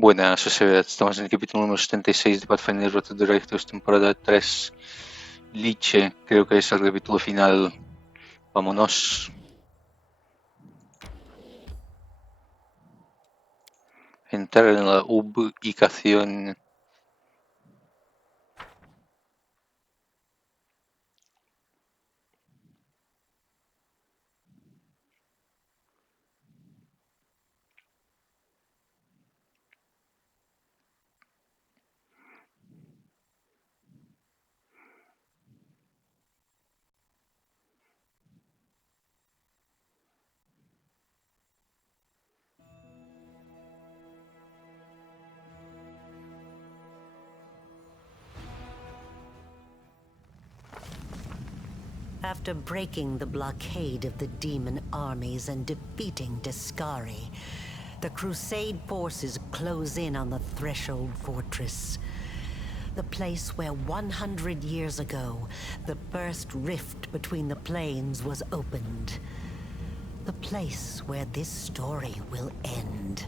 Buenas, sociedad. Estamos en el capítulo número 76 de Pathfinder Road to the Directors, temporada 3. Liche, creo que es el capítulo final. Vámonos. Entrar en la ubicación. After breaking the blockade of the demon armies and defeating Discari, the Crusade forces close in on the Threshold Fortress. The place where 100 years ago, the first rift between the planes was opened. The place where this story will end.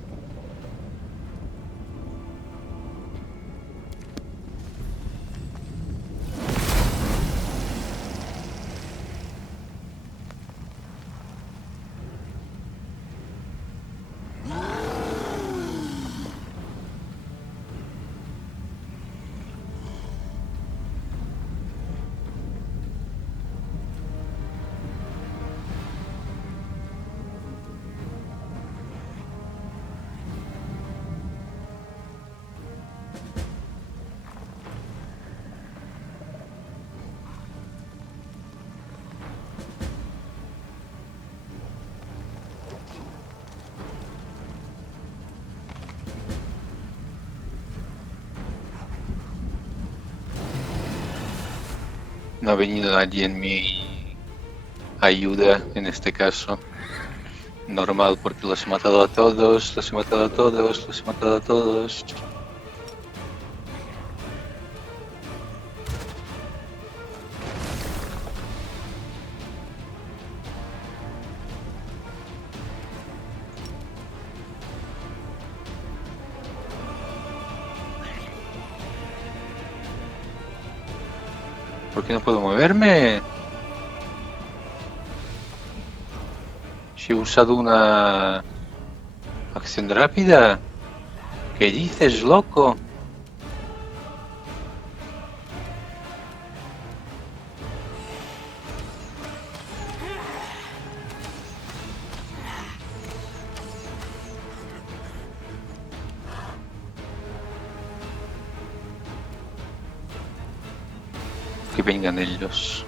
No ha venido nadie en mi ayuda en este caso. Normal, porque los he matado a todos, los he matado a todos, los he matado a todos. ¿Por qué no puedo moverme? Si he usado una acción rápida. ¿Qué dices, loco? Que vengan ellos.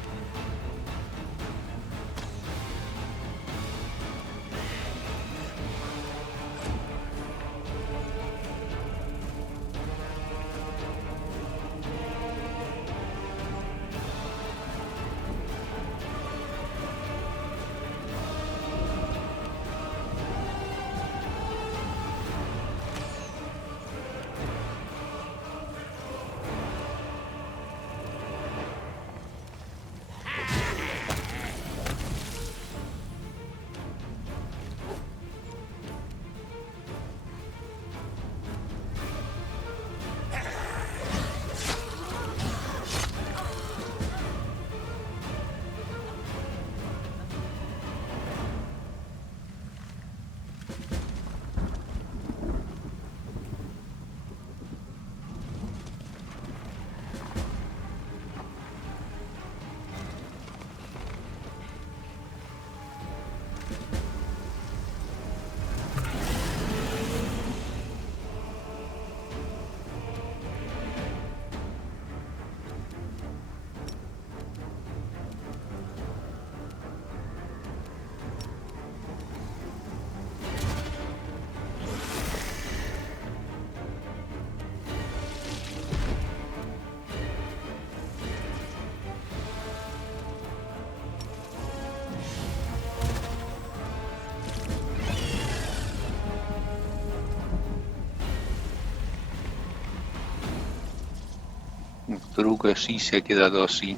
Noctoruga sí se ha quedado así.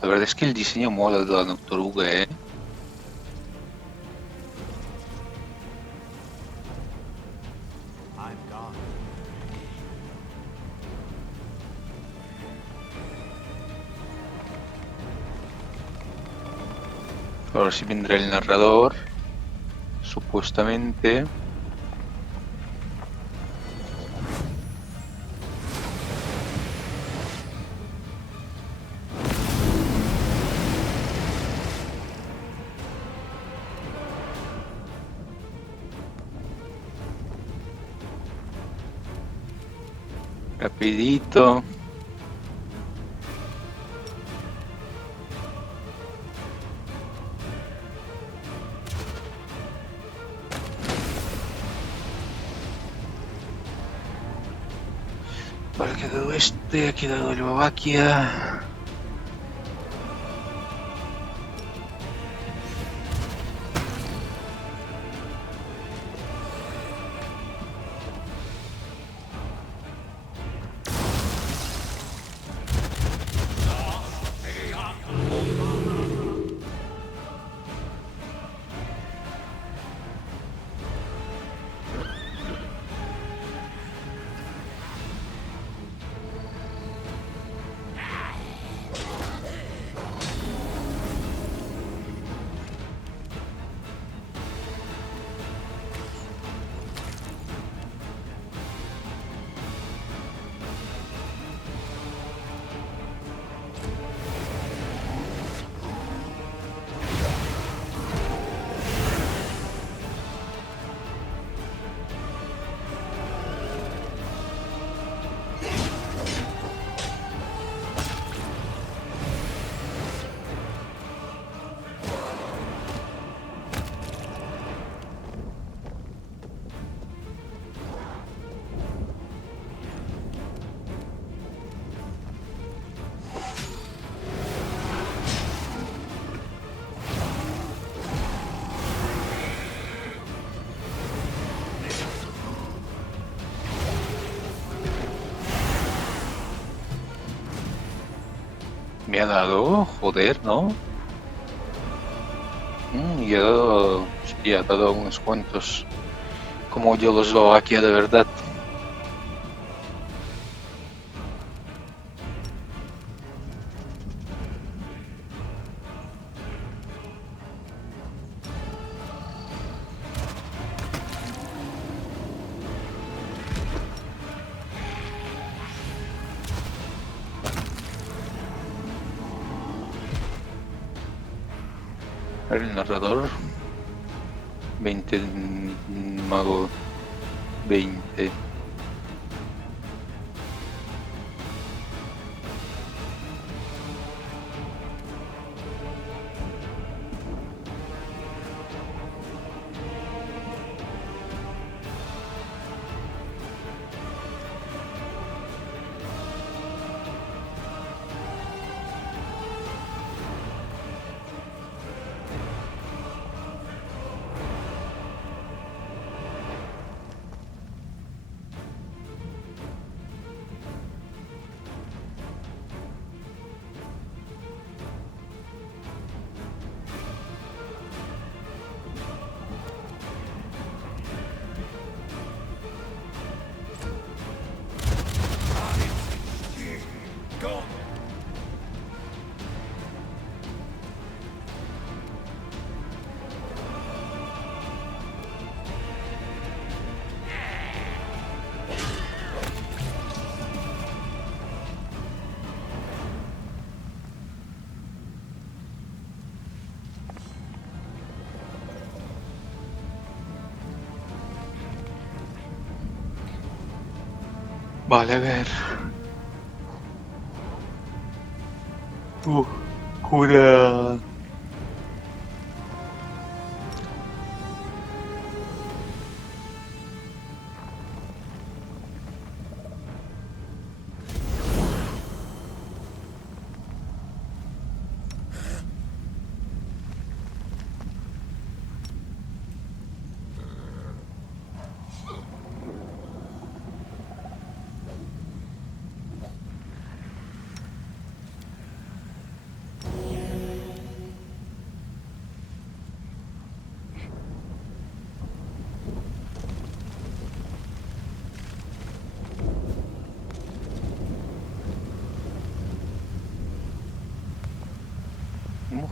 La verdad es que el diseño mola de la Noctoruga, ¿eh? I'm gone. Ahora sí vendrá el narrador, supuestamente. Rapidito. Vale, ha quedado este, ha quedado el Babaquia. Me ha dado, joder, ¿no? Y ha dado, sí, ha dado unos cuantos. Como yo los Babaquia de verdad. El narrador, 20 mago, 20. Vale, a ver. Cura.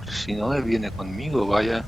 Si no, él viene conmigo, vaya.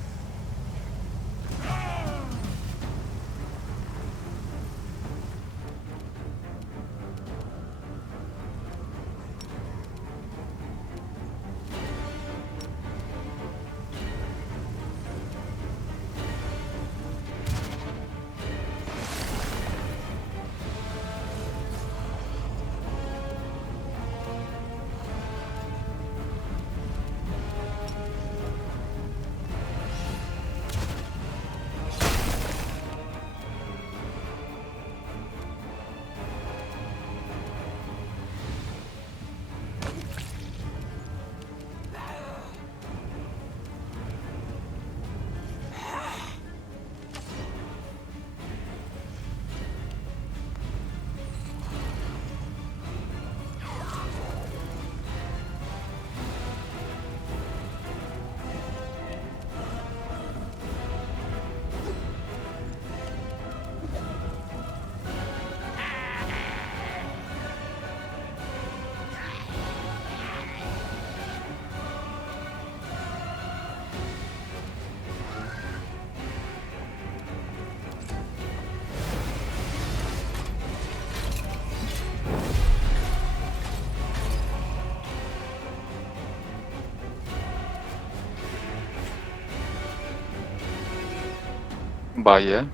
Vaya.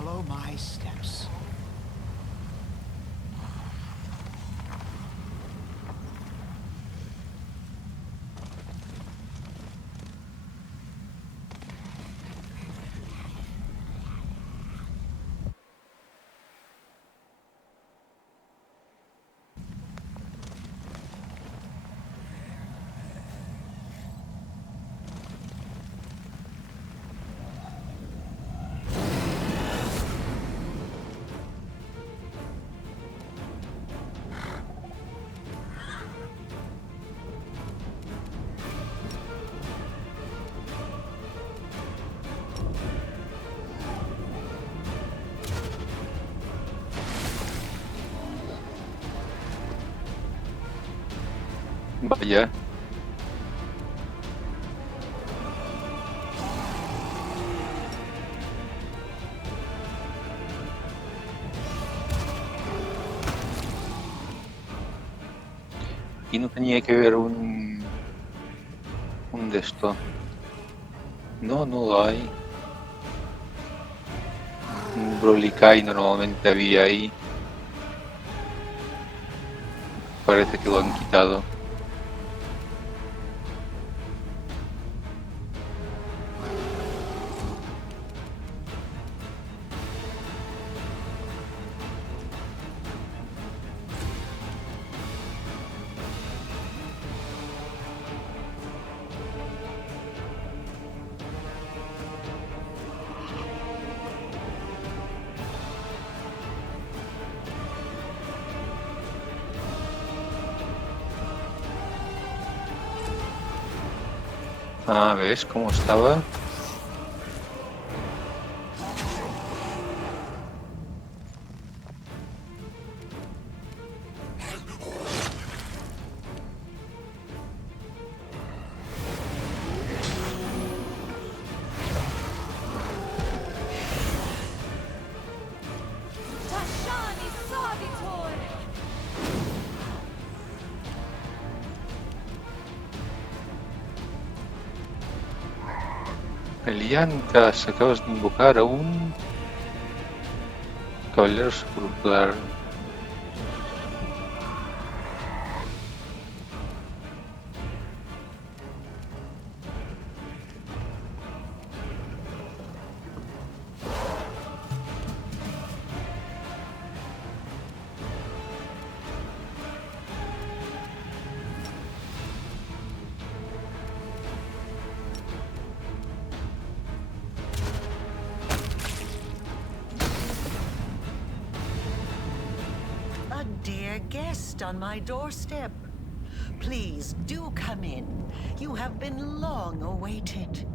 Follow my steps. Vaya. Y no tenía que ver un de esto. No, no lo hay. Un Brolicai normalmente había ahí. Parece que lo han quitado. Ah, ¿ves cómo estaba? Eliantas, acabas de invocar a un caballero sepulcral. guest on my doorstep. Please do come in. You have been long awaited.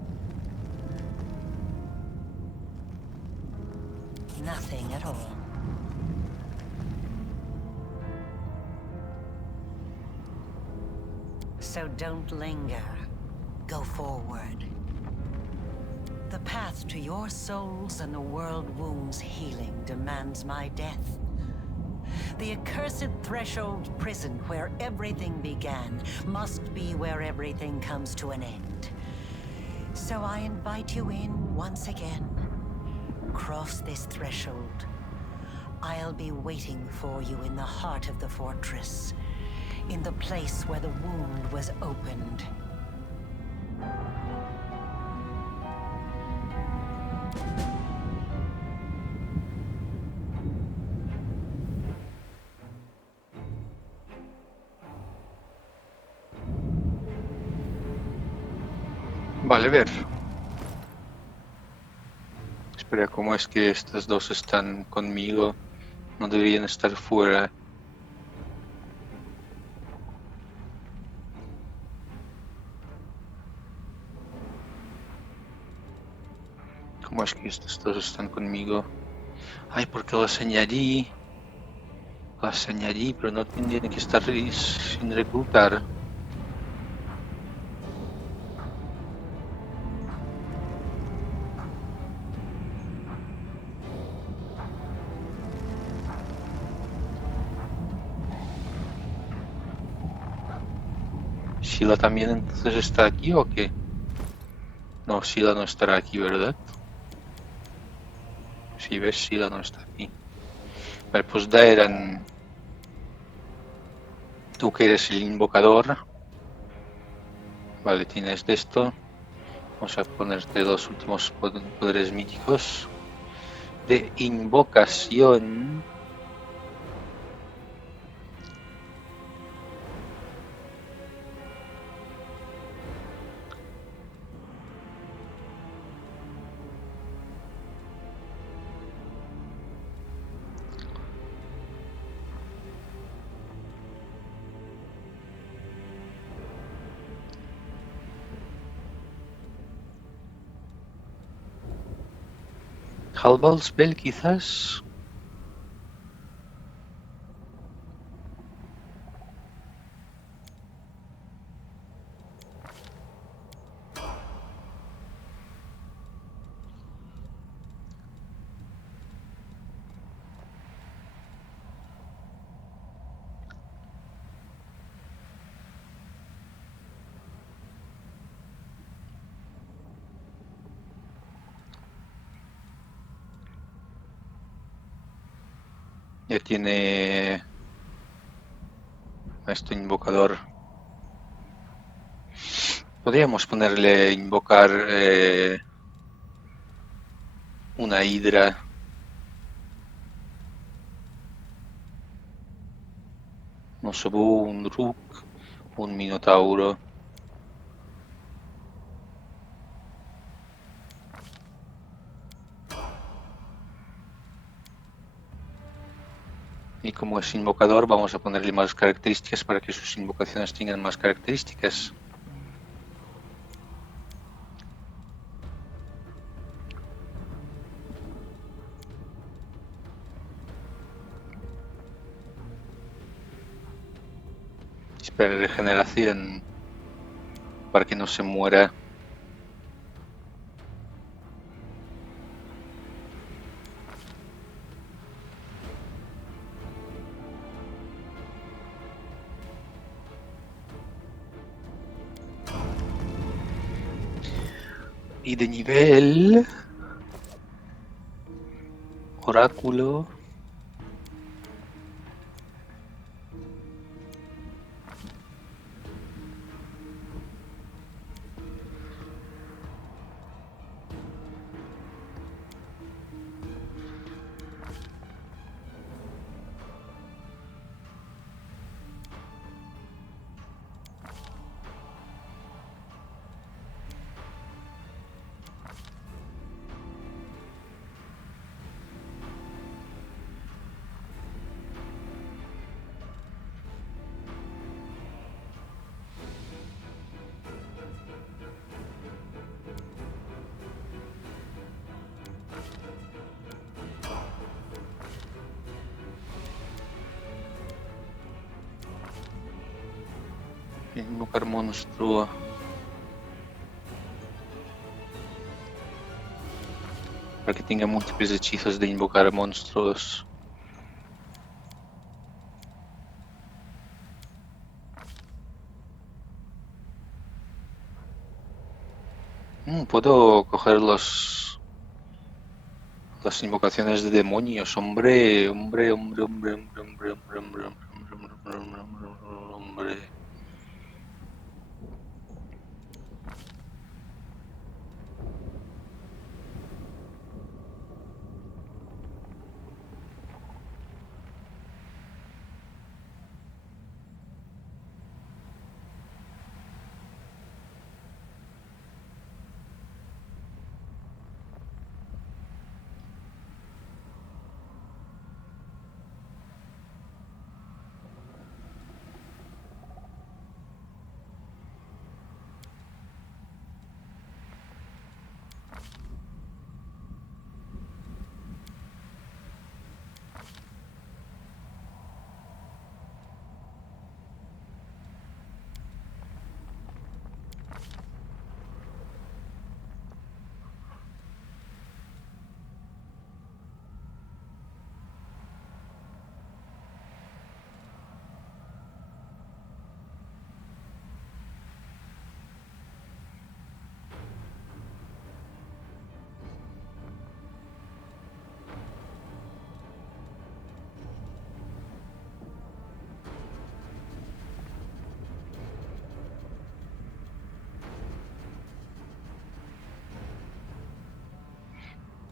Nothing at all. So don't linger. Go forward. The path to your souls and the world womb's healing demands my death. The accursed threshold prison where everything began must be where everything comes to an end. So I invite you in once again. Cross this threshold. I'll be waiting for you in the heart of the fortress, in the place where the wound was opened. Vale, ver. Espera, ¿cómo es que estas dos están conmigo? No deberían estar fuera. ¿Cómo es que estos dos están conmigo? Ay, porque las añadí. Las añadí, pero no tendrían que estar sin reclutar. ¿Sheila también entonces está aquí o qué? No, Sheila no estará aquí, ¿verdad? Si ves, Sheila no está aquí. Vale, pues Daeran, tú que eres el invocador. Vale, tienes de esto. Vamos a ponerte los últimos poderes míticos de invocación. Halbal Spell quizás. Ya tiene a este invocador. Podríamos ponerle invocar una hidra. Un sobú, un rook, un minotauro. Y como es invocador, vamos a ponerle más características para que sus invocaciones tengan más características. Espera regeneración para que no se muera. Y de nivel oráculo. Invocar monstruo. Para que tenga múltiples hechizos de invocar monstruos. Puedo coger las invocaciones de demonios. Hombre, hombre, hombre, hombre, hombre, hombre, hombre, hombre, hombre, hombre, hombre, hombre, hombre.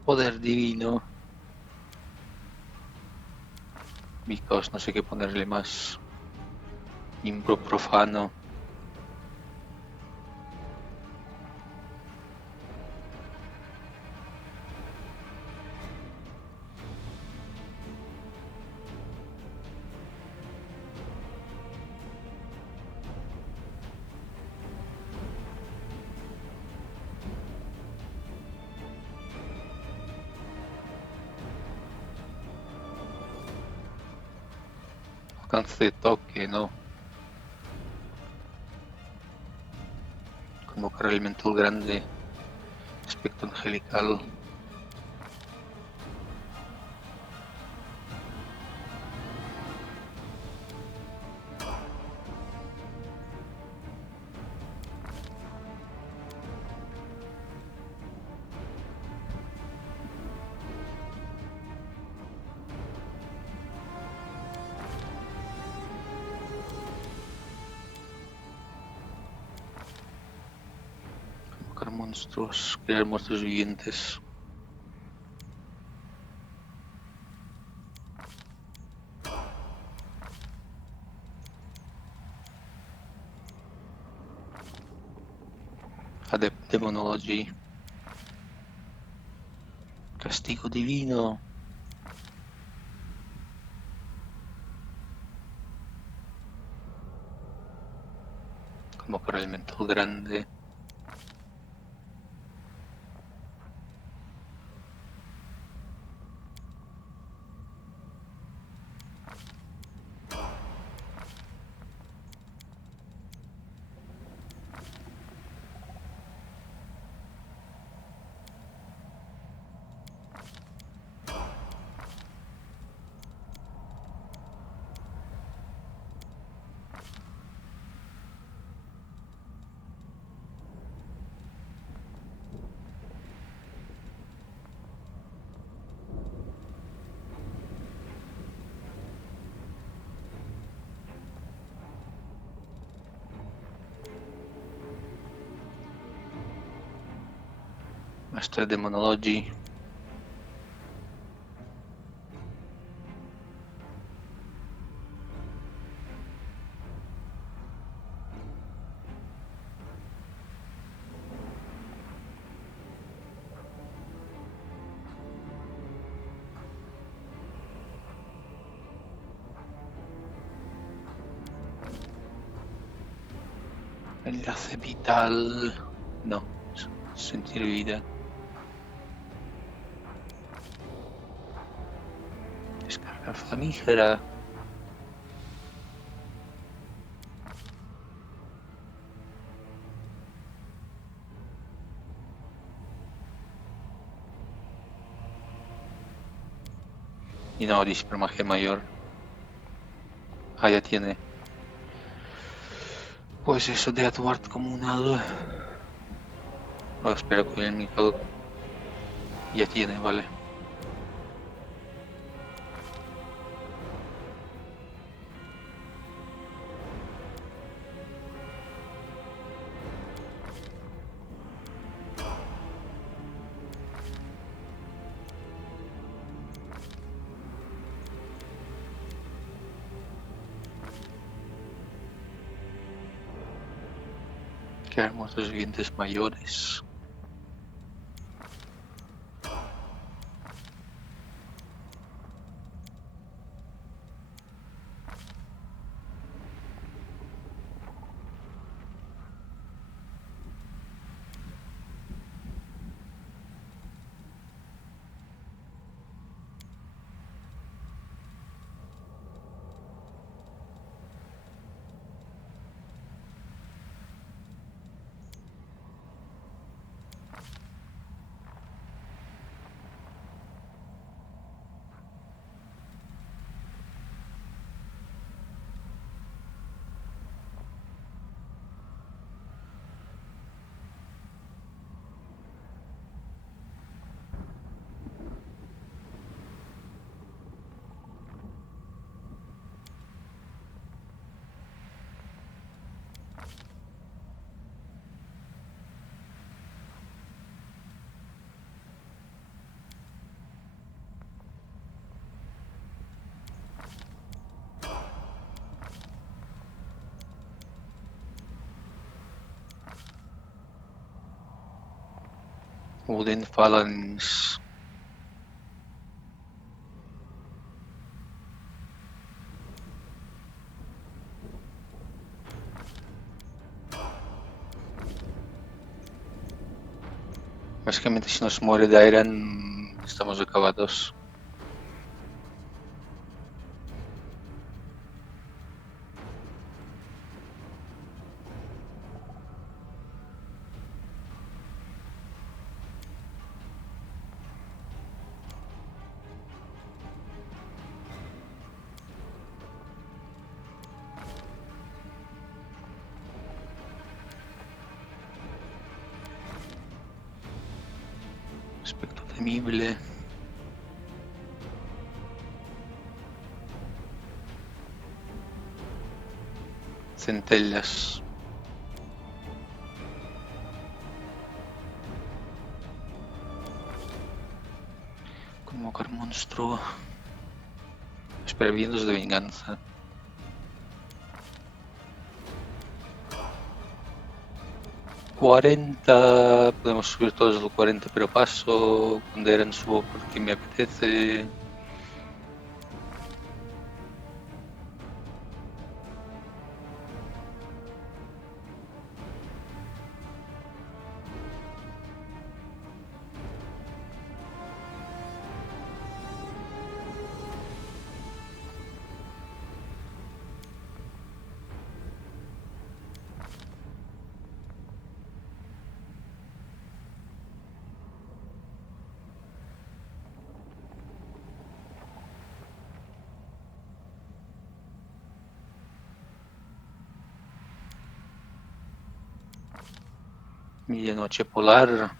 Poder divino. Because no sé qué ponerle más. Impro profano. Alcance de toque, no. Convocar elemental grande. Aspecto angelical. Convocar monstruos. Crear monstruos vivientes. Adept Demonology. Castigo divino. Convocar elemental grande. Master Demonology. Enlace vital. No. Sentir vida. Descarga flamígera. Y no, dispara magia mayor. Ah, ya tiene. Pues eso de Edward comunal. Oh, espera con el Mikael. Ya tiene, vale. Qué hermosos dientes mayores. Wooden Phalanx. Básicamente si nos muere Dairan estamos acabados. Aspecto temible. Centellas. Convocar monstruo. Espera, vientos de venganza. ¡40! Podemos subir todos al 40, pero paso. Cuando eran subo porque me apetece. Medianoche polar.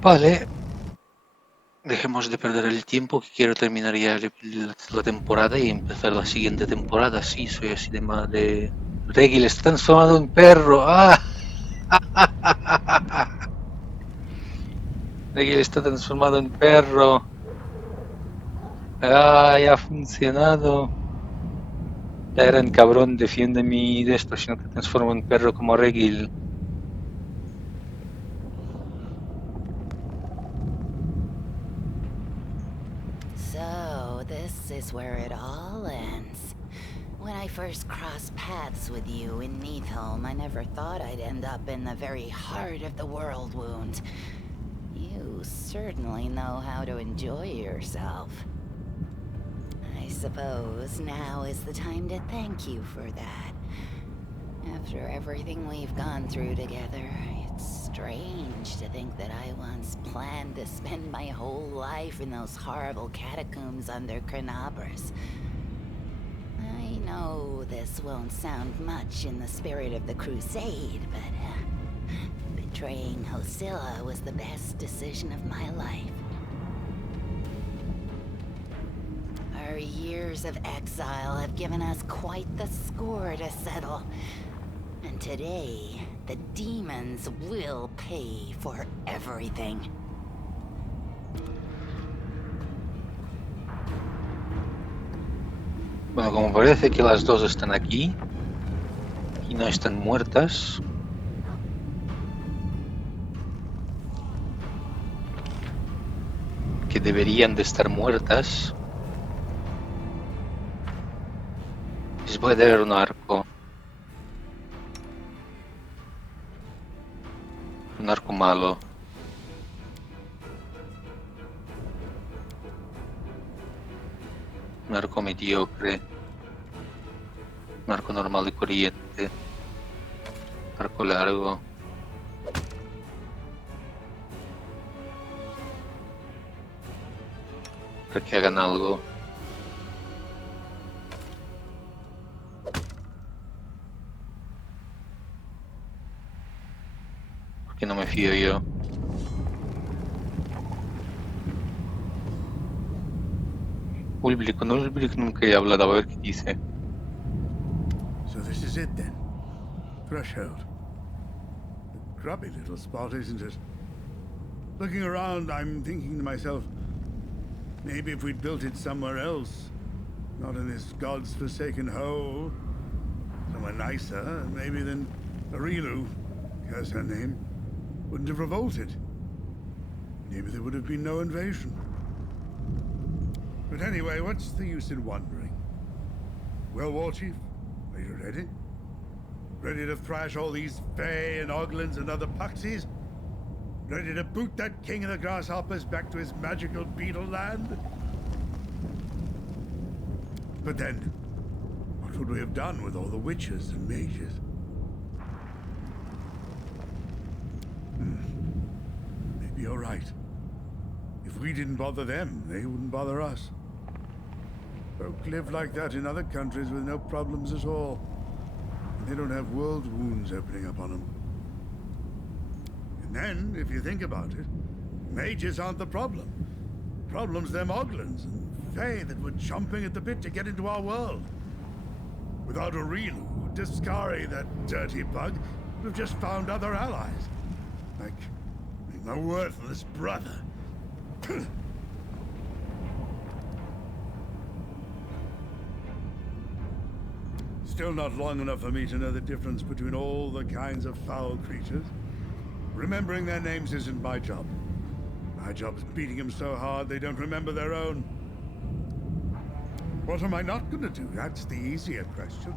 Vale. Dejemos de perder el tiempo, que quiero terminar ya la temporada y empezar la siguiente temporada. Sí, soy así de madre. Reggie está transformado en perro. ¡Ah! Reggie está transformado en perro. ¡Ay, ha funcionado! Ya eran cabrón, defiende mi de esto, si no te transformo en perro como Regil. So, this is where it all ends. When I first crossed paths with you in Neathholm, I never thought I'd end up in the very heart of the World Wound. You certainly know how to enjoy yourself. I suppose now is the time to thank you for that. After everything we've gone through together, it's strange to think that I once planned to spend my whole life in those horrible catacombs under Chronobris. I know this won't sound much in the spirit of the Crusade, but betraying Hosilla was the best decision of my life. Our years of exile have given us quite the score to settle. And today, the demons will pay for everything. Bueno, como parece que las dos están aquí y no están muertas, que deberían de estar muertas, les voy a dar un arco malo. Un arco mediocre, un arco normal y corriente, arco largo. Para que hagan algo. Porque no me fío yo. Con Ulbricht nunca he hablado, a ver qué dice. So this is it then. Threshold. A grubby little spot, isn't it? Looking around, I'm thinking to myself, maybe if we'd built it somewhere else, not in this god's forsaken hole, somewhere nicer, maybe then Arilu, curse her name, wouldn't have revolted. Maybe there would have been no invasion. But anyway, what's the use in wondering? Well, War Chief, are you ready? Ready to thrash all these Fae and Oglins and other Puxies? Ready to boot that king of the grasshoppers back to his magical beetle land? But then, what would we have done with all the witches and mages? Maybe you're right. If we didn't bother them, they wouldn't bother us. Folk live like that in other countries with no problems at all. And they don't have world wounds opening up on them. And then, if you think about it, mages aren't the problem. The problem's them Oglins and Fae that were chomping at the bit to get into our world. Without Aurilu, Discari, that dirty bug, would have just found other allies. Like my worthless brother. Still not long enough for me to know the difference between all the kinds of foul creatures. Remembering their names isn't my job. My job's beating them so hard they don't remember their own. What am I not going to do? That's the easier question.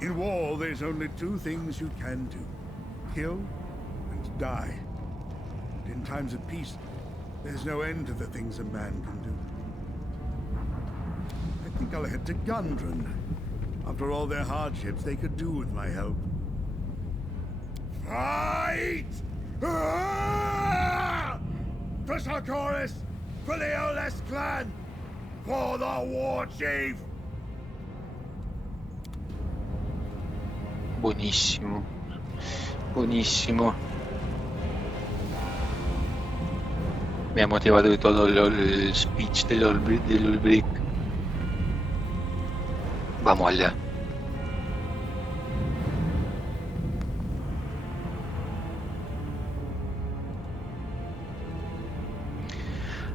In war, there's only two things you can do. Kill and die. And in times of peace, there's no end to the things a man can do. I think I'll head to Gundren. After all their hardships, they could do with my help. Fight! For Sarkoris! For the Oles clan! For the War Chief! Buonissimo. Buonissimo. Mi ha motivato di todo el speech dell'Ulbricht. Vamos allá.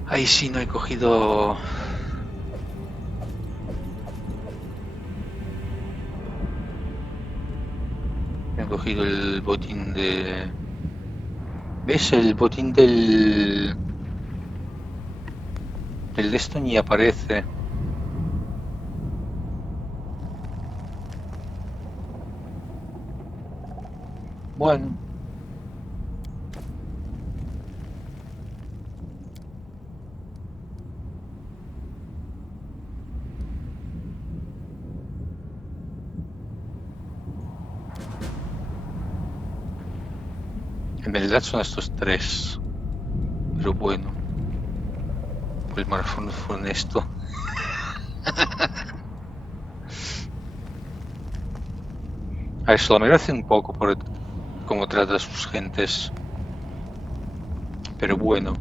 Ahí sí no he cogido... No he cogido el botín de... ¿Ves? El botín del... El de esto ni aparece. Bueno. verdad son estos tres. Pero bueno, el marafón fue honesto. A eso lo merece un poco por cómo trata a sus gentes. Pero bueno.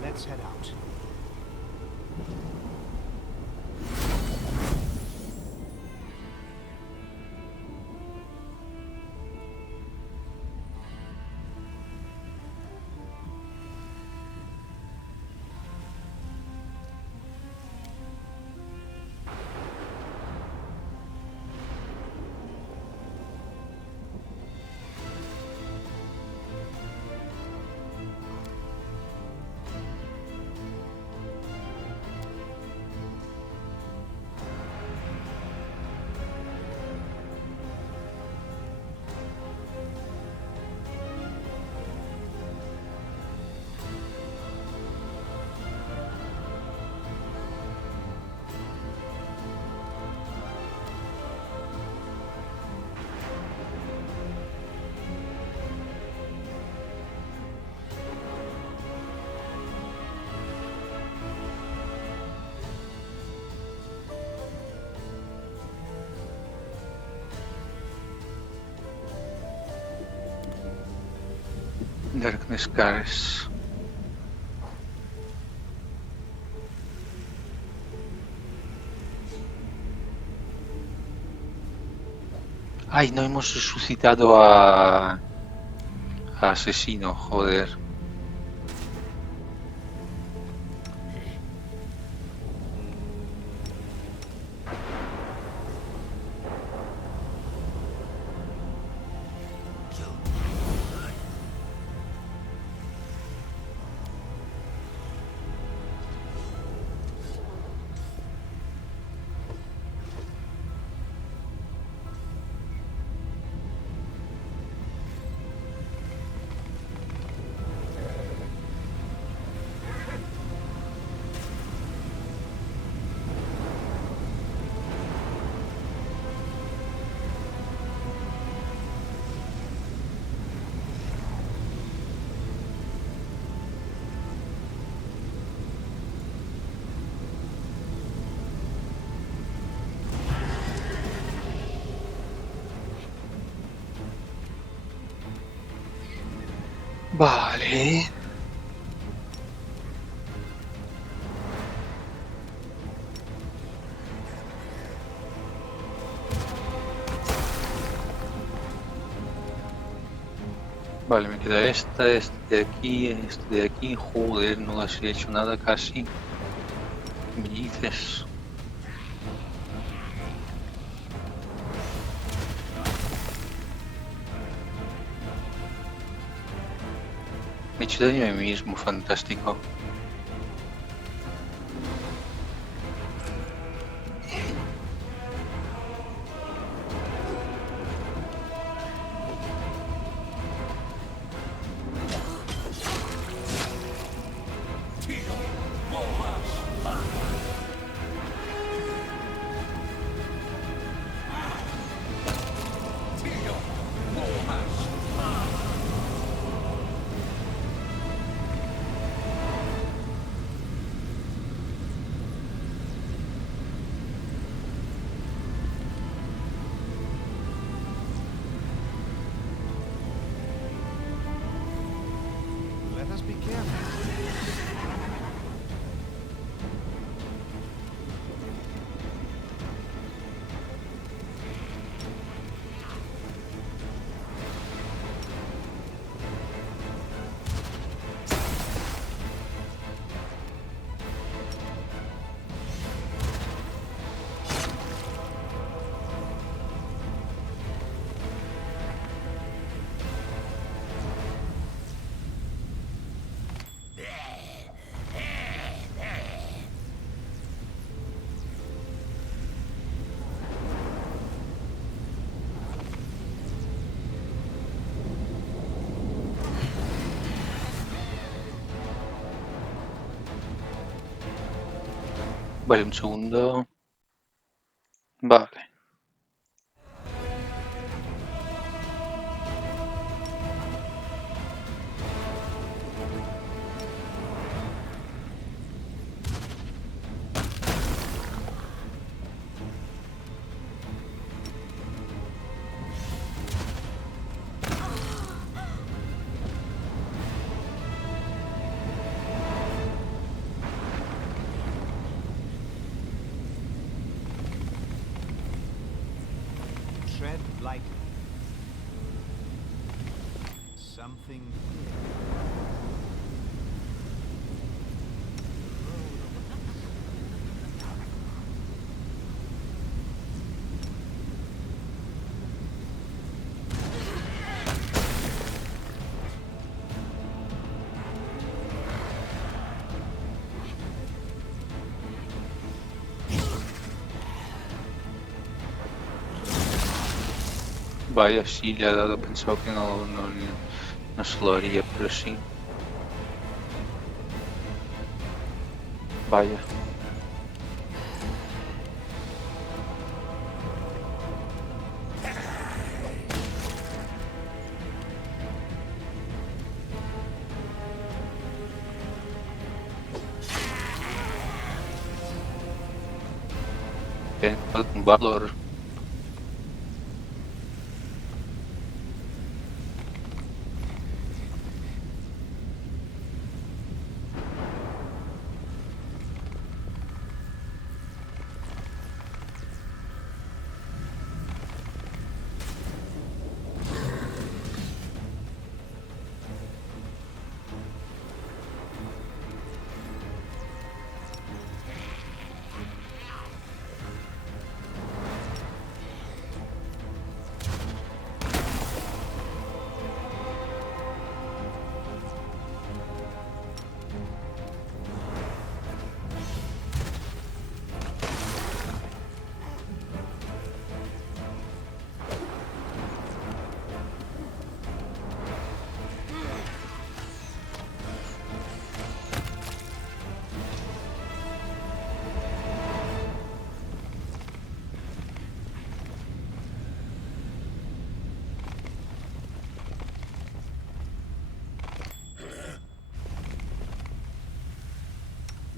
Let's head out. Darkness Scars. Ay, no hemos resucitado a Asesino, joder. Vale. Vale, me queda este de aquí. Joder, no les he hecho nada casi. ¿Qué me dices? Me he hecho daño a mí mismo, fantástico. Vale, un segundo. Vale. Tread lightly. Something here. Vaya, sí, le ha dado. Pensaba que no se lo haría, pero sí. Vaya. Bien, un valor.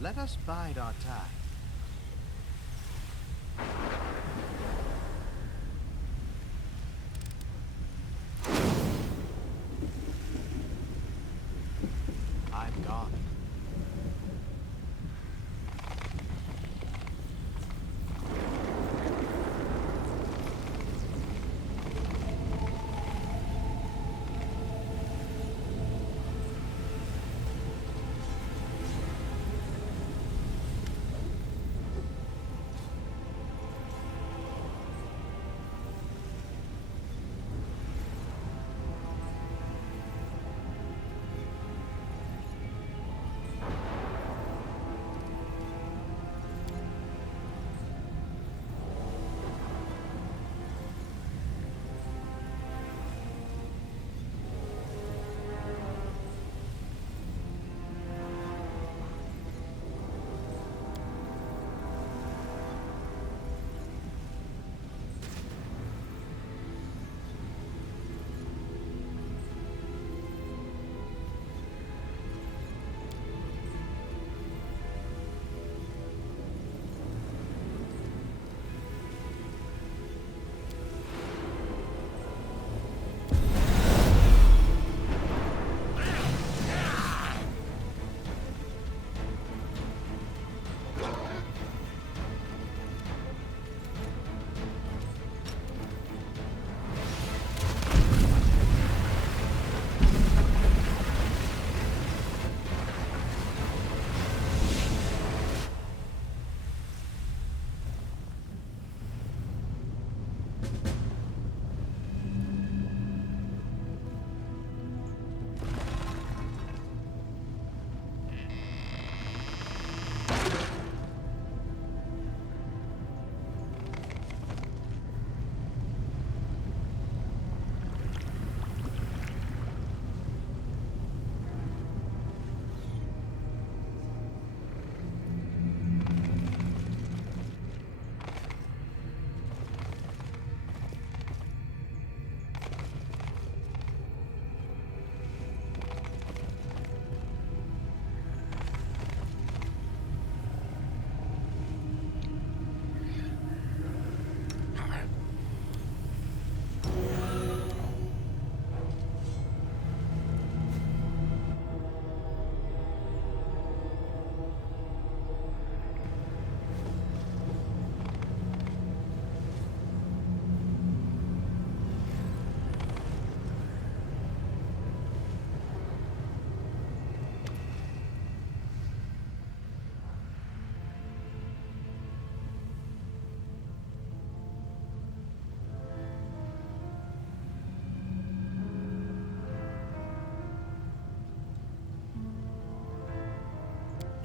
Let us bide our time. I'm gone.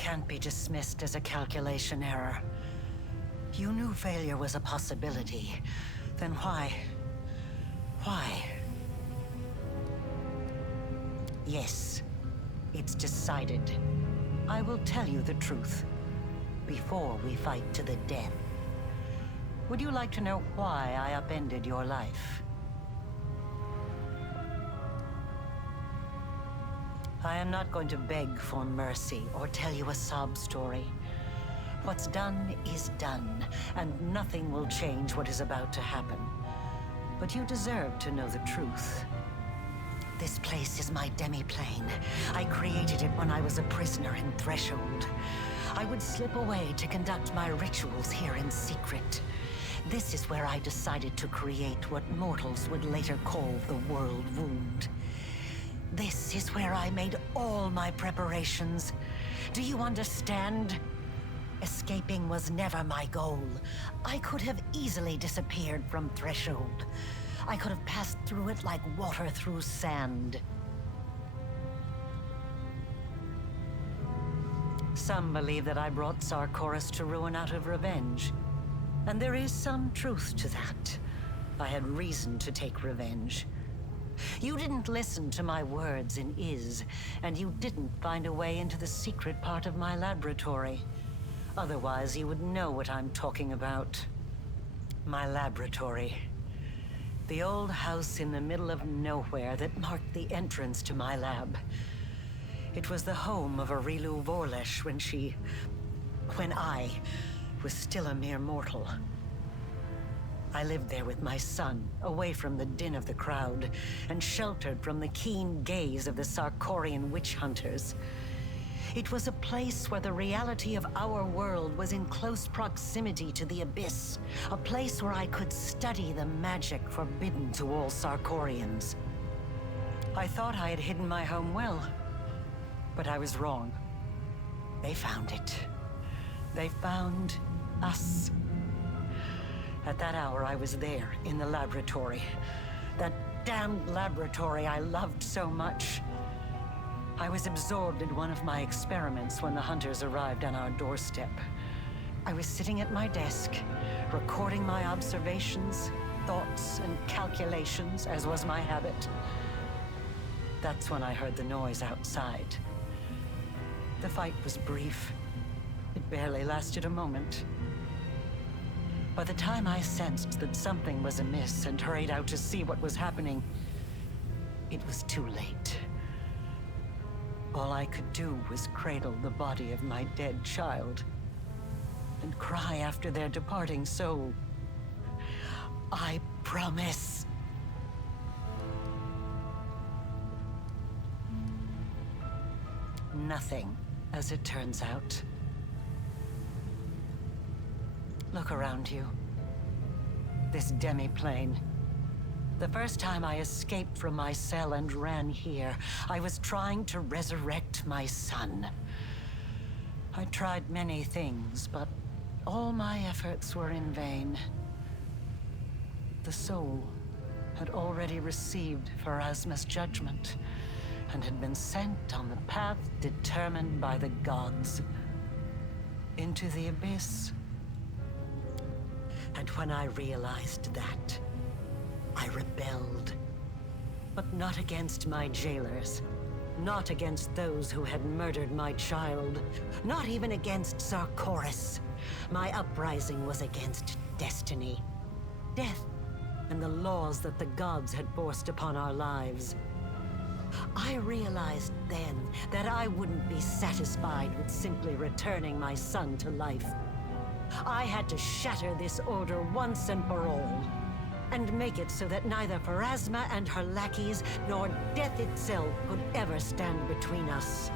can't be dismissed as a calculation error. You knew failure was a possibility. Then why? Why? Yes, it's decided. I will tell you the truth before we fight to the death. Would you like to know why I upended your life? I am not going to beg for mercy or tell you a sob story. What's done is done, and nothing will change what is about to happen. But you deserve to know the truth. This place is my demi-plane. I created it when I was a prisoner in Threshold. I would slip away to conduct my rituals here in secret. This is where I decided to create what mortals would later call the World Wound. This is where I made all my preparations. Do you understand? Escaping was never my goal. I could have easily disappeared from Threshold. I could have passed through it like water through sand. Some believe that I brought Sarkoris to ruin out of revenge. And there is some truth to that. I had reason to take revenge. You didn't listen to my words in Iz, and you didn't find a way into the secret part of my laboratory. Otherwise, you would know what I'm talking about. My laboratory. The old house in the middle of nowhere that marked the entrance to my lab. It was the home of Arilu Vorlesh when I was still a mere mortal. I lived there with my son, away from the din of the crowd, and sheltered from the keen gaze of the Sarkorian witch hunters. It was a place where the reality of our world was in close proximity to the abyss. A place where I could study the magic forbidden to all Sarkorians. I thought I had hidden my home well, but I was wrong. They found it. They found us. At that hour, I was there, in the laboratory. That damned laboratory I loved so much. I was absorbed in one of my experiments when the hunters arrived on our doorstep. I was sitting at my desk, recording my observations, thoughts, and calculations, as was my habit. That's when I heard the noise outside. The fight was brief. It barely lasted a moment. By the time I sensed that something was amiss and hurried out to see what was happening, it was too late. All I could do was cradle the body of my dead child and cry after their departing soul. I promise. Nothing, as it turns out. Look around you. This demi-plane. The first time I escaped from my cell and ran here, I was trying to resurrect my son. I tried many things, but all my efforts were in vain. The soul had already received Pharasma's judgment and had been sent on the path determined by the gods. Into the abyss. And when I realized that, I rebelled. But not against my jailers. Not against those who had murdered my child. Not even against Sarkoris. My uprising was against destiny. Death and the laws that the gods had forced upon our lives. I realized then that I wouldn't be satisfied with simply returning my son to life. I had to shatter this order once and for all, and make it so that neither Pharasma and her lackeys nor death itself could ever stand between us.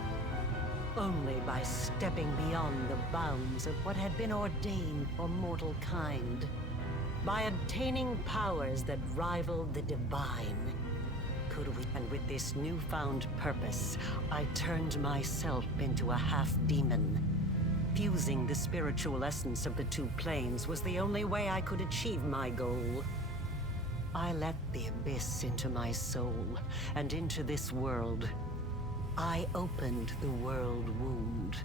Only by stepping beyond the bounds of what had been ordained for mortal kind. By obtaining powers that rivaled the divine. Could we? And with this newfound purpose, I turned myself into a half-demon. Fusing the spiritual essence of the two planes was the only way I could achieve my goal. I let the abyss into my soul, and into this world. I opened the world wound.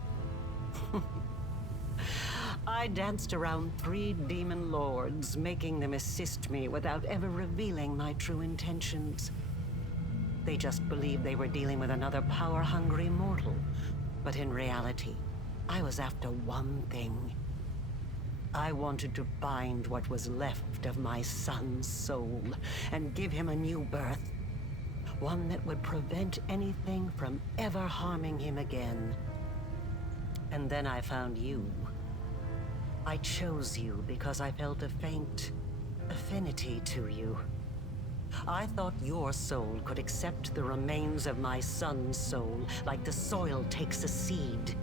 I danced around 3 demon lords, making them assist me without ever revealing my true intentions. They just believed they were dealing with another power-hungry mortal. But in reality, I was after one thing. I wanted to find what was left of my son's soul and give him a new birth. One that would prevent anything from ever harming him again. And then I found you. I chose you because I felt a faint affinity to you. I thought your soul could accept the remains of my son's soul, like the soil takes a seed.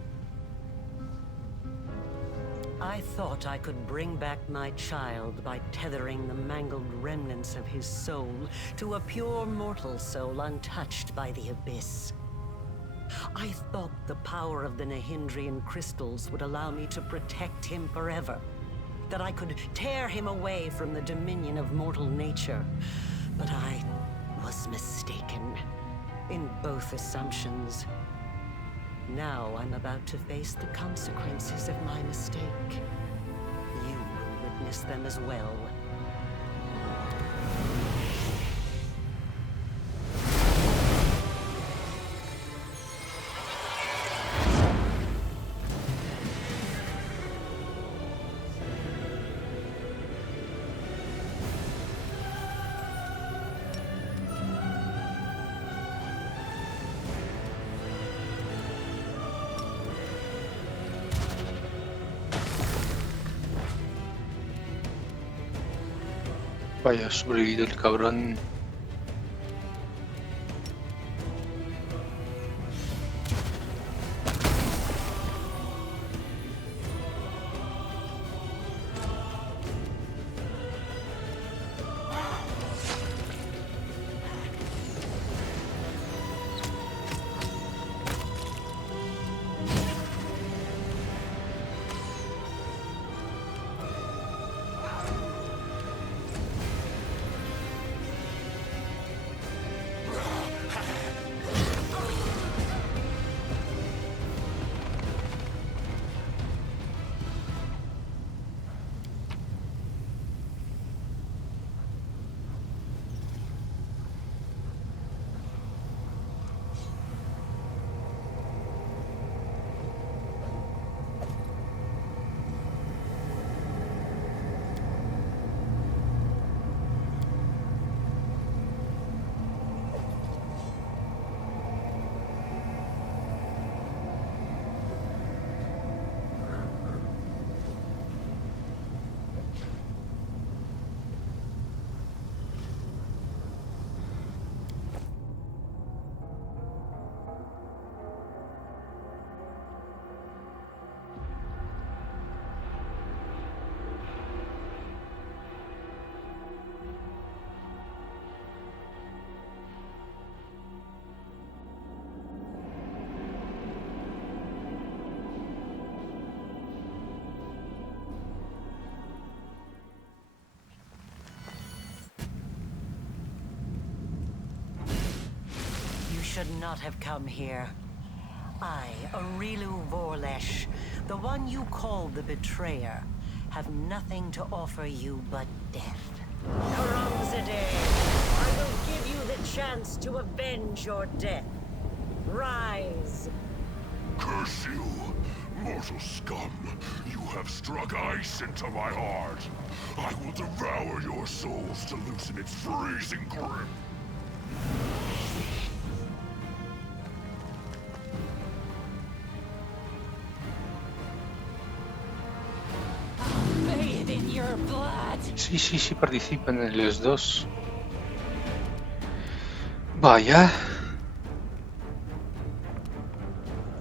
I thought I could bring back my child by tethering the mangled remnants of his soul to a pure mortal soul untouched by the abyss. I thought the power of the Nahindrian crystals would allow me to protect him forever. That I could tear him away from the dominion of mortal nature. But I was mistaken in both assumptions. Now I'm about to face the consequences of my mistake. You will witness them as well. Vaya, ha sobrevivido el cabrón. Should not have come here. I, Aurilu Vorlesh, the one you called the Betrayer, have nothing to offer you but death. Karamzadeh, I will give you the chance to avenge your death. Rise. Curse you, mortal scum! You have struck ice into my heart. I will devour your souls to loosen its freezing grip. Sí, sí, sí, participan en los dos. Vaya.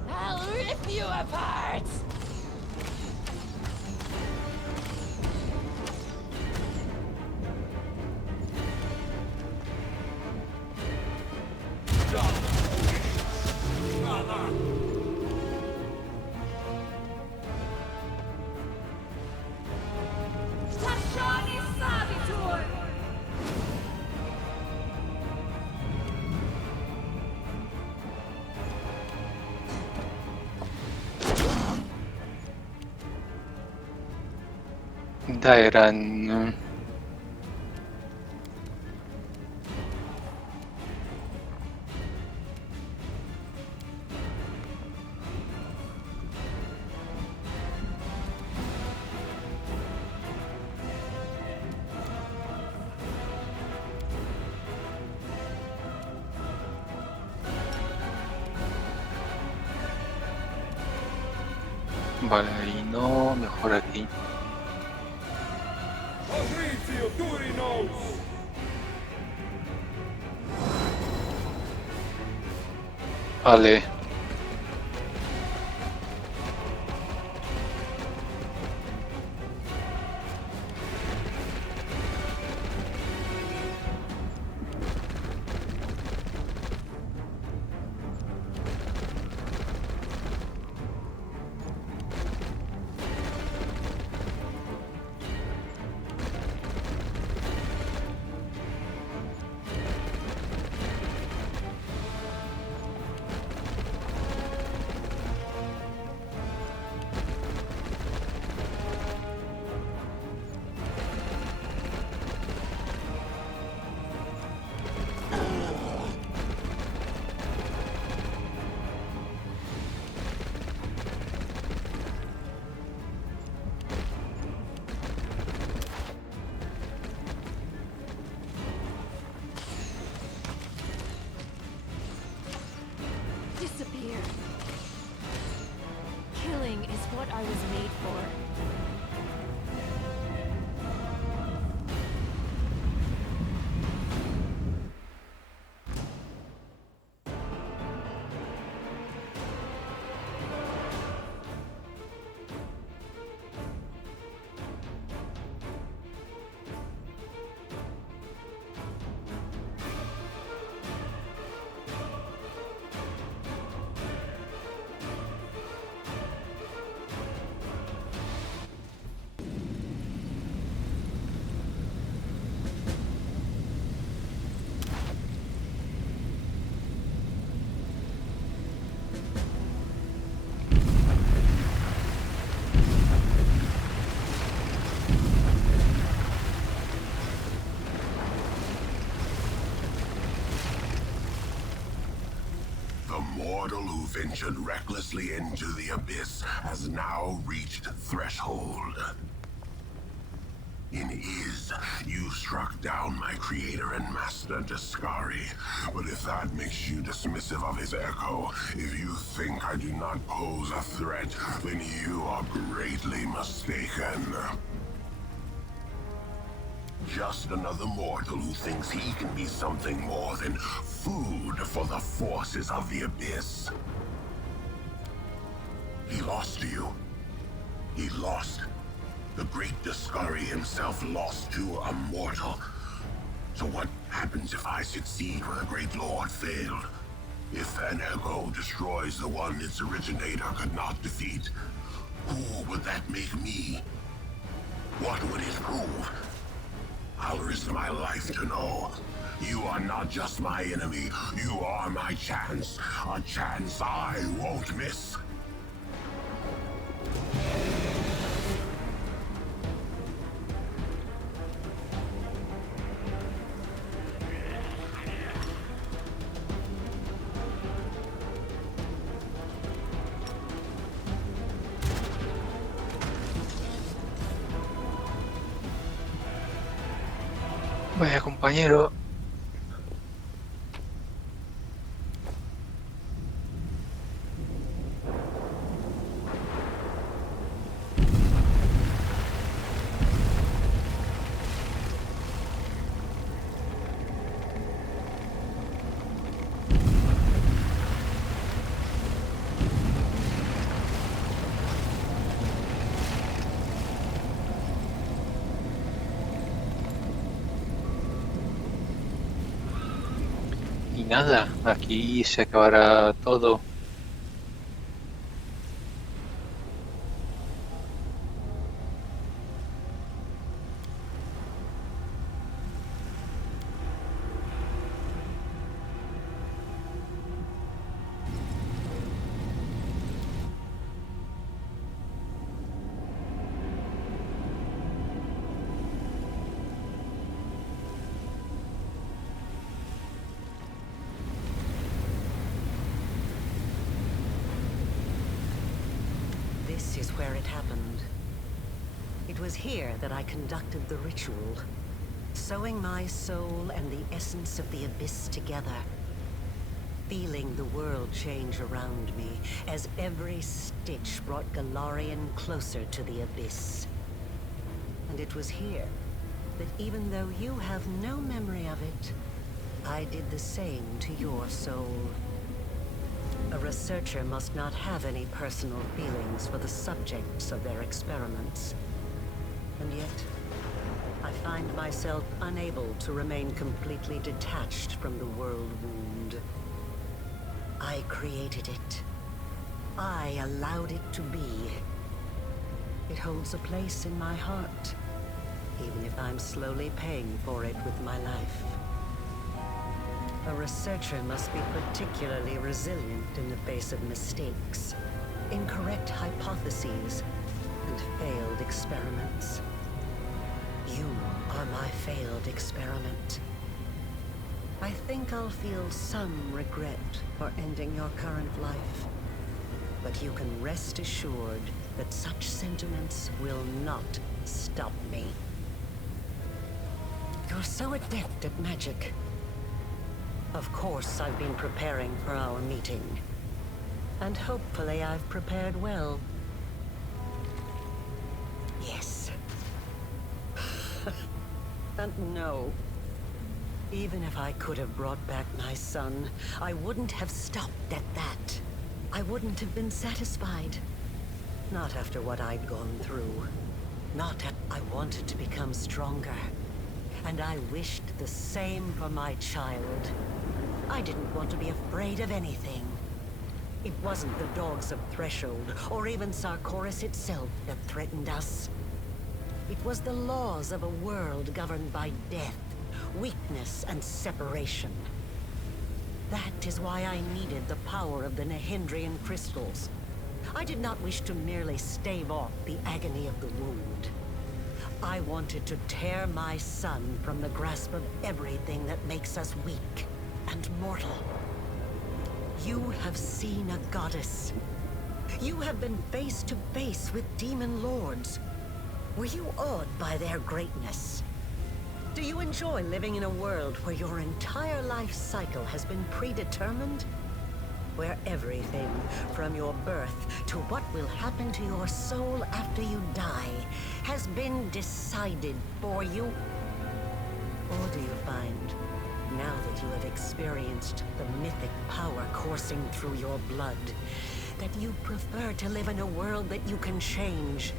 I'll rip you apart! pinta eran... Vale, ahí no, mejor aquí. Vale. Disappear. Killing is what I was made for. The mortal who ventured recklessly into the abyss has now reached threshold. In Iz, you struck down my creator and master Discari. But if that makes you dismissive of his echo, if you think I do not pose a threat, then you are greatly mistaken. Just another mortal who thinks he can be something more than food for the forces of the abyss. He lost to you. He lost. The great Discari himself lost to a mortal. So what happens if I succeed where the great lord failed? If an echo destroys the one its originator could not defeat, who would that make me? What would it prove? I'll risk my life to know. You are not just my enemy, you are my chance. A chance I won't miss. Vaya compañero. Y nada, aquí se acabará todo. This is where it happened. It was here that I conducted the ritual, sewing my soul and the essence of the abyss together, feeling the world change around me as every stitch brought Galarian closer to the abyss. And it was here that even though you have no memory of it, I did the same to your soul. A researcher must not have any personal feelings for the subjects of their experiments. And yet, I find myself unable to remain completely detached from the world wound. I created it. I allowed it to be. It holds a place in my heart, even if I'm slowly paying for it with my life. A researcher must be particularly resilient in the face of mistakes, incorrect hypotheses, and failed experiments. You are my failed experiment. I think I'll feel some regret for ending your current life. But you can rest assured that such sentiments will not stop me. You're so adept at magic. Of course, I've been preparing for our meeting. And hopefully I've prepared well. Yes. And no. Even if I could have brought back my son, I wouldn't have stopped at that. I wouldn't have been satisfied. Not after what I'd gone through. I wanted to become stronger. And I wished the same for my child. I didn't want to be afraid of anything. It wasn't the dogs of Threshold, or even Sarkoris itself, that threatened us. It was the laws of a world governed by death, weakness, and separation. That is why I needed the power of the Nehindrian crystals. I did not wish to merely stave off the agony of the wound. I wanted to tear my son from the grasp of everything that makes us weak and mortal. You have seen a goddess. You have been face to face with demon lords. Were you awed by their greatness? Do you enjoy living in a world where your entire life cycle has been predetermined? Where everything, from your birth to what will happen to your soul after you die, has been decided for you? Or do you find, now that you have experienced the mythic power coursing through your blood, that you prefer to live in a world that you can change?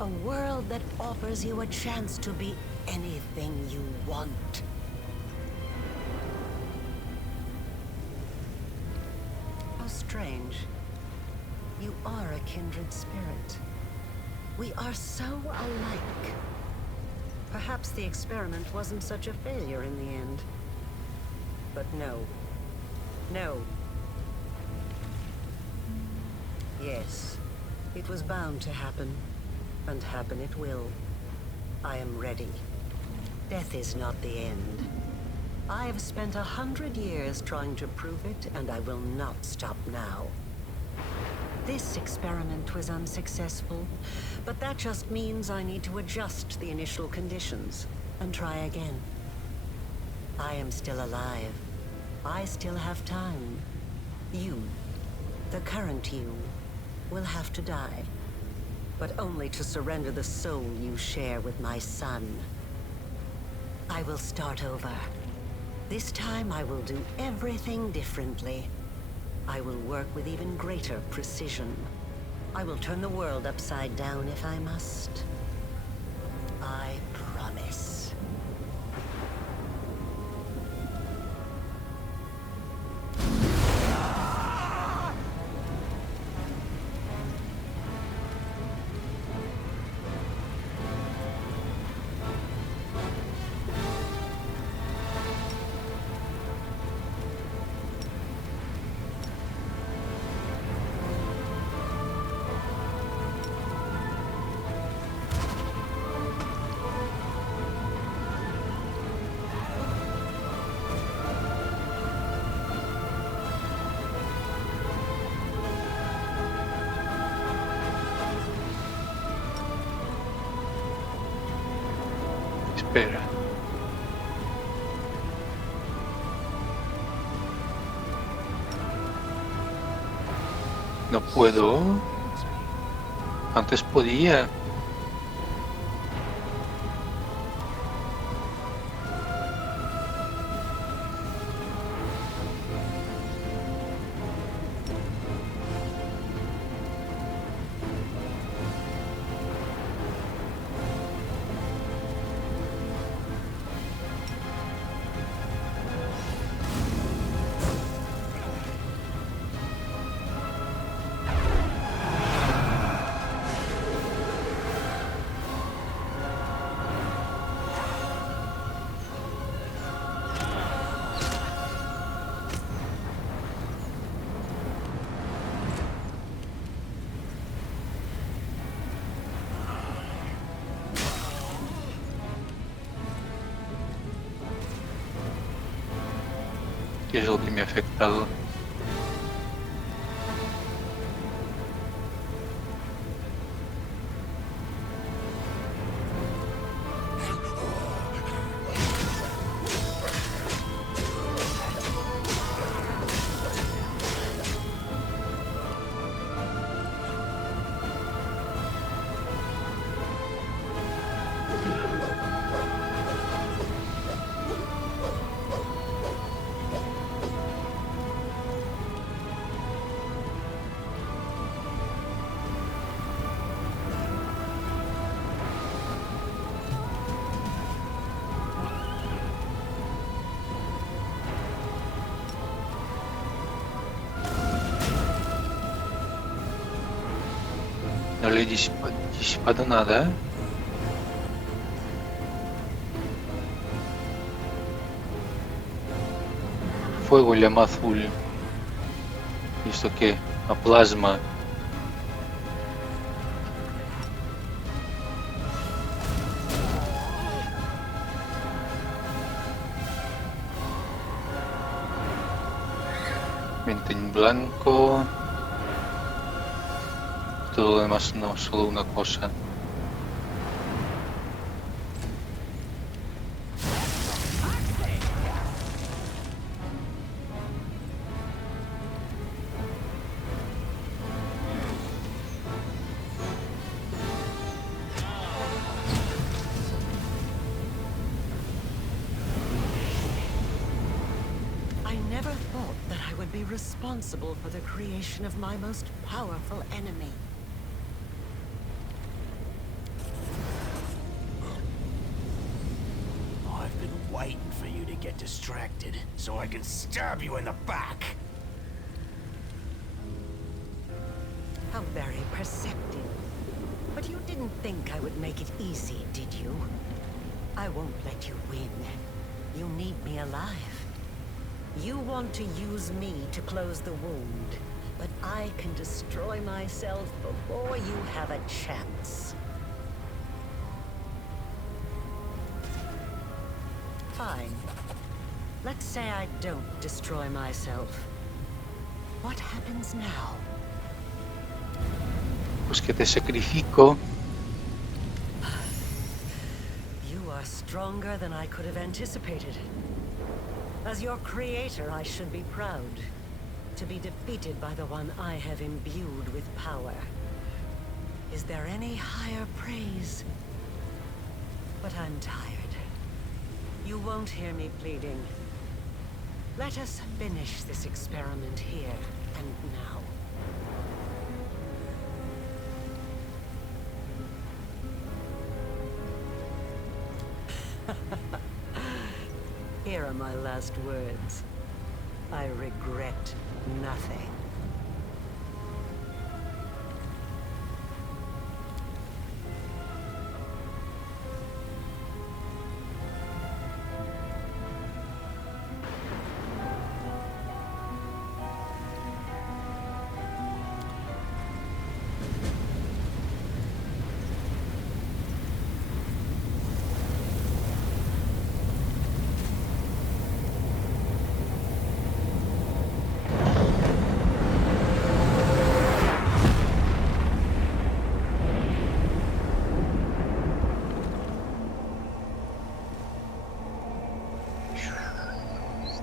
A world that offers you a chance to be anything you want. How strange. You are a kindred spirit. We are so alike. Perhaps the experiment wasn't such a failure in the end. But no. No. Yes, it was bound to happen. And happen it will. I am ready. Death is not the end. I have spent 100 years trying to prove it, and I will not stop now. This experiment was unsuccessful, but that just means I need to adjust the initial conditions and try again. I am still alive. I still have time. You, the current you, will have to die. But only to surrender the soul you share with my son. I will start over. This time I will do everything differently. I will work with even greater precision. I will turn the world upside down if I must. I promise. Espera. No puedo. Antes podía. ¿Qué es lo que me ha afectado? No le he disipado nada, ¿eh? Fuego, llama azul. ¿Y esto qué? A plasma. Mente en blanco. Todo lo demás no, solo una cosa. I never thought that I would be responsible for the creation of my most powerful enemy. I've been waiting for you to get distracted, so I can stab you in the back. How very perceptive. But you didn't think I would make it easy, did you? I won't let you win. You need me alive. You want to use me to close the wound, but I can destroy myself before you have a chance. Fine. Let's say I don't destroy myself. What happens now? Pues que te sacrifico. You are stronger than I could have anticipated. As your creator, I should be proud to be defeated by the one I have imbued with power. Is there any higher praise? But I'm tired. You won't hear me pleading. Let us finish this experiment here and now. Here are my last words. I regret nothing.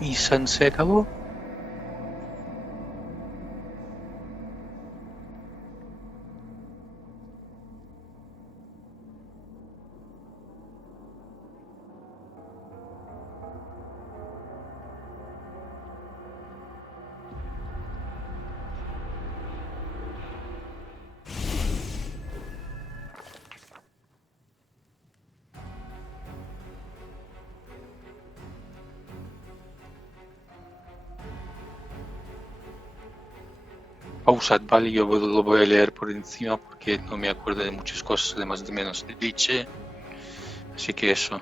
¿Y San se acabó? Pausad, vale, yo lo voy a leer por encima porque no me acuerdo de muchas cosas, además de menos de Liche, así que eso.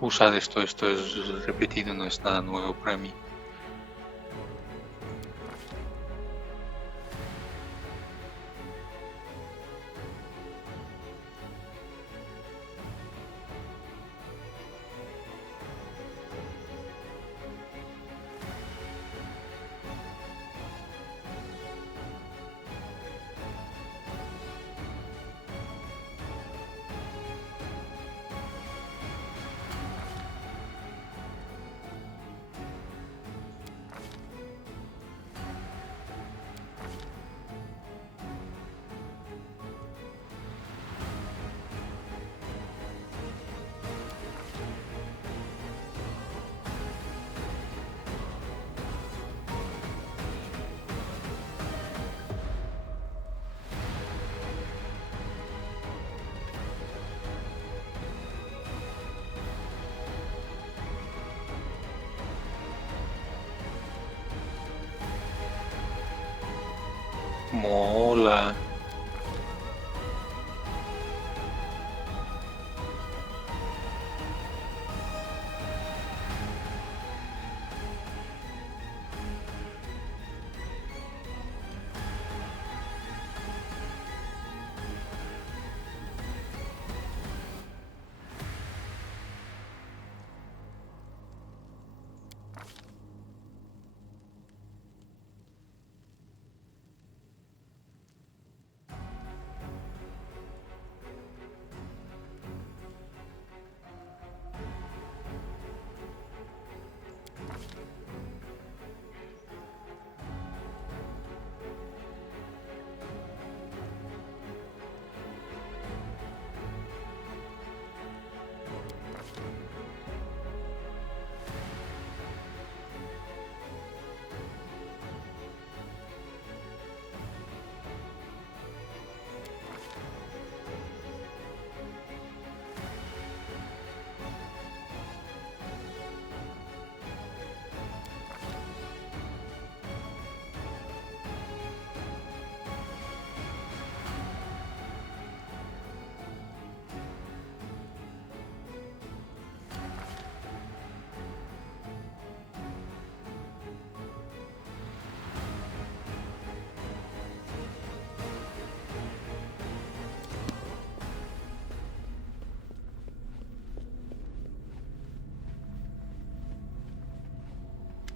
Usad esto, esto es repetido, no es nada nuevo para mí. Mola.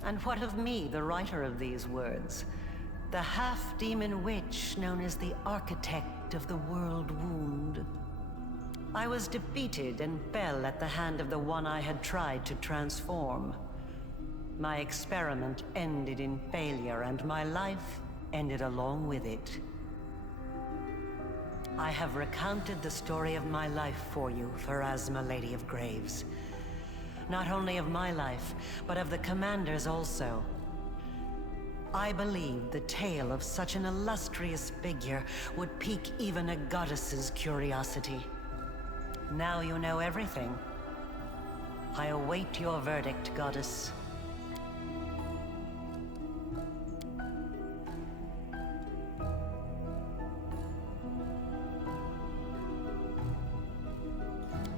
And what of me, the writer of these words? The half-demon witch known as the architect of the world wound. I was defeated and fell at the hand of the one I had tried to transform. My experiment ended in failure, and my life ended along with it. I have recounted the story of my life for you, Pharasma, Lady of Graves. Not only of my life, but of the Commander's also. I believed the tale of such an illustrious figure would pique even a goddess's curiosity. Now you know everything. I await your verdict, Goddess.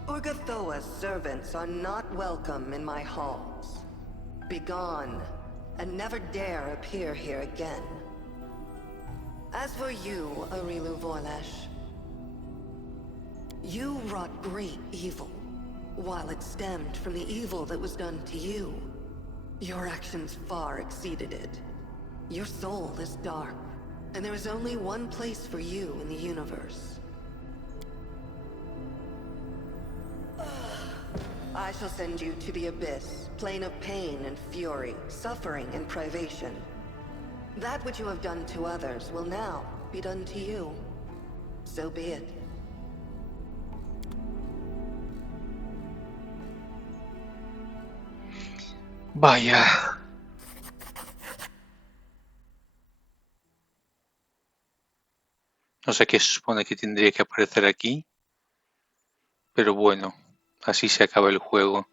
Urgathoa's servants are not welcome in my halls. Begone, and never dare appear here again. As for you, Arilu Vorlesh, you wrought great evil, while it stemmed from the evil that was done to you. Your actions far exceeded it. Your soul is dark, and there is only one place for you in the universe. I shall send you to the Abyss, plane of pain and fury, suffering and privation. That which you have done to others will now be done to you. So be it. Vaya. No sé qué se supone que tendría que aparecer aquí, pero bueno, así se acaba el juego.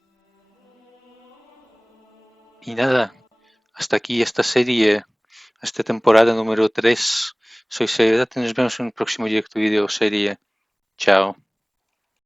Y nada, hasta aquí esta serie, esta temporada número 3. Soy Seriedad y nos vemos en un próximo directo video serie. Chao.